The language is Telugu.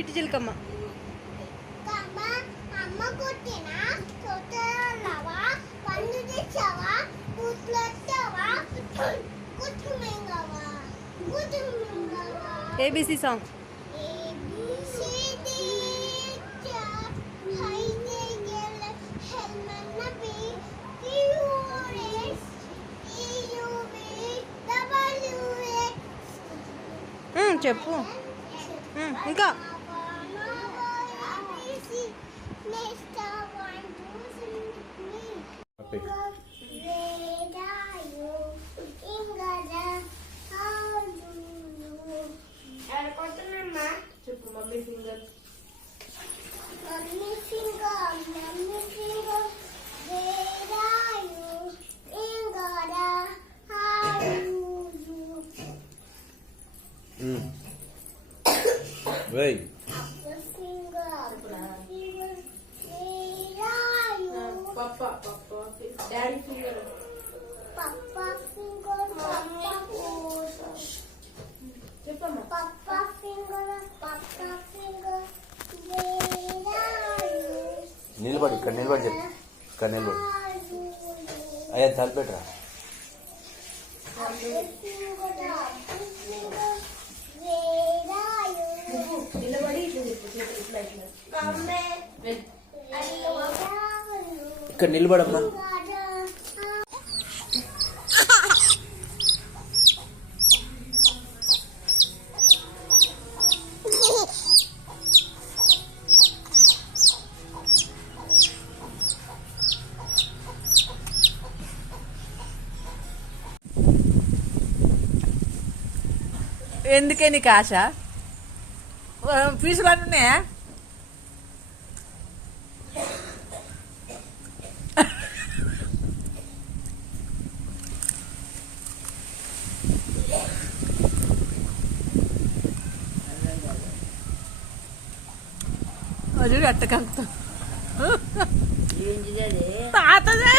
చిట్టి చిలకమ్మ. ABC song. చెప్పు ఇంకా. చెప్పు mummy finger. Wey. Papa, daddy finger. Papa finger, చెప్పమ్మా. Papa finger. నిలబడి ఇక్కడ నిలబడి చెప్పు. ఇక్కడ నిలబడి అయ్యా తలపెట్టరా. నిలబడి ఇట్లా ఇక్కడ నిలబడమ్మా. ఎందుకే నీకు ఆశ? పీసులు అన్నీ చూడు అట్ట కంత తాతదే.